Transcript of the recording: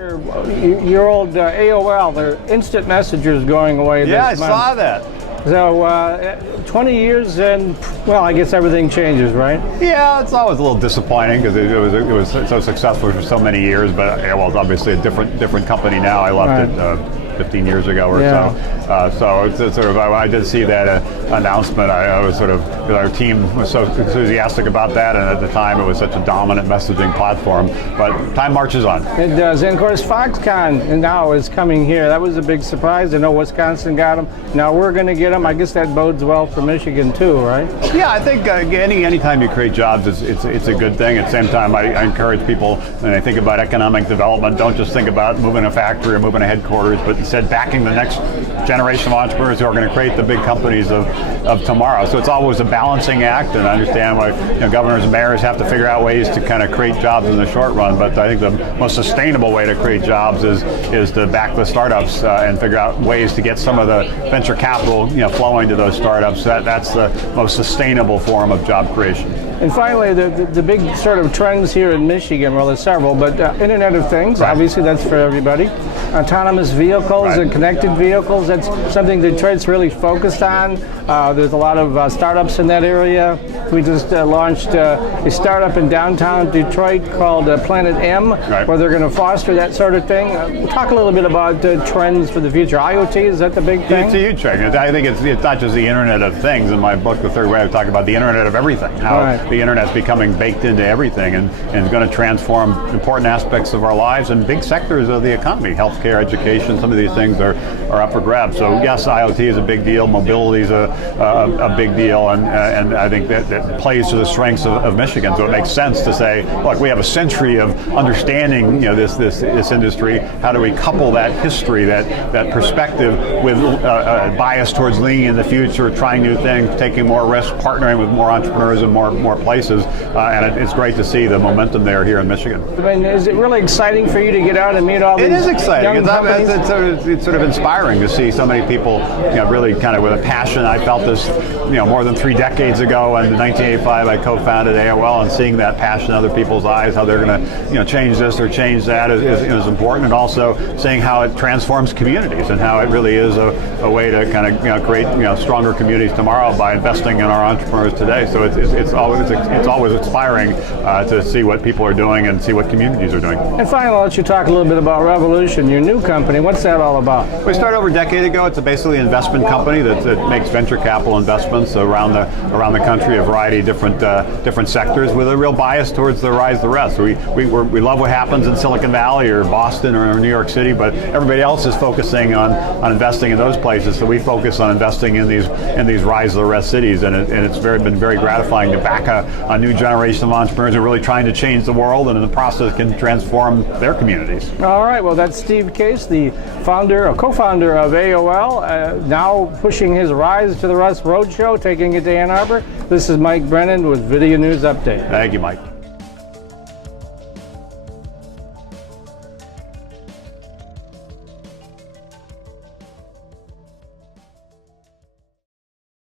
Your old AOL, their instant messenger is going away this month. Yeah, I saw that. So 20 years and, well, I guess everything changes, right? Yeah, it's always a little disappointing because it was so successful for so many years, but AOL's obviously a different company now. I left it 15 years ago or so. So it's sort of, when I did see that announcement, I was sort of, our team was so enthusiastic about that, and at the time it was such a dominant messaging platform. But time marches on. It does, and of course Foxconn now is coming here. That was a big surprise. I know Wisconsin got them. Now we're going to get them. I guess that bodes well for Michigan too, right? Yeah, I think anytime you create jobs, it's a good thing. At the same time, I encourage people, when they think about economic development, don't just think about moving a factory or moving a headquarters, but instead backing the next generation of entrepreneurs who are going to create the big companies of tomorrow. So it's always a balancing act, and I understand why governors and mayors have to figure out ways to kind of create jobs in the short run. But I think the most sustainable way to create jobs is to back the startups and figure out ways to get some of the venture capital flowing to those startups. That's the most sustainable form of job creation. And finally, the big sort of trends here in Michigan, well, there's several, but Internet of Things, obviously that's for everybody. Autonomous vehicles and connected vehicles, that's something Detroit's really focused on. There's a lot of startups in that area. We just launched a startup in downtown Detroit called Planet M, where they're going to foster that sort of thing. Talk a little bit about trends for the future. IoT, is that the big thing? It's a huge trend. I think it's not just the Internet of Things. In my book, The Third Way, I talk about the Internet of everything, how the Internet's becoming baked into everything and is going to transform important aspects of our lives and big sectors of the economy. Healthcare, education, some of these things are up for grabs. So yes, IoT is a big deal. Mobility is a big deal, and I think that plays to the strengths of Michigan. So it makes sense to say, look, we have a century of understanding this industry. How do we couple that history, that perspective, with a bias towards leaning in the future, trying new things, taking more risks, partnering with more entrepreneurs in more places, and it's great to see the momentum there here in Michigan. I mean, is it really exciting for you to get out and meet all these young companies? It is exciting. It's sort of inspiring to see so many people, really kind of with a passion. I felt this, more than 3 decades ago. In 1985, I co-founded AOL, and seeing that passion in other people's eyes, how they're going to, change this or change that is important, and also seeing how it transforms communities and how it really is a way to kind of, create, stronger communities tomorrow by investing in our entrepreneurs today. So it's always inspiring to see what people are doing and see what communities are doing. And finally, I'll let you talk a little bit about Revolution, your new company. What's that all about? We started over a decade ago. It's basically an investment company that makes venture capital investments around the country, a variety of different sectors, with a real bias towards the rise of the rest. So we love what happens in Silicon Valley or Boston or New York City, but everybody else is focusing on investing in those places. So we focus on investing in these rise of the rest cities, and it's been very gratifying to back a new generation of entrepreneurs who are really trying to change the world, and in the process can transform their communities. All right, well, that's Steve Case, the co-founder of AOL, now pushing his Rise to the Rest Roadshow, taking it to Ann Arbor. This is Mike Brennan with Video News Update. Thank you, Mike.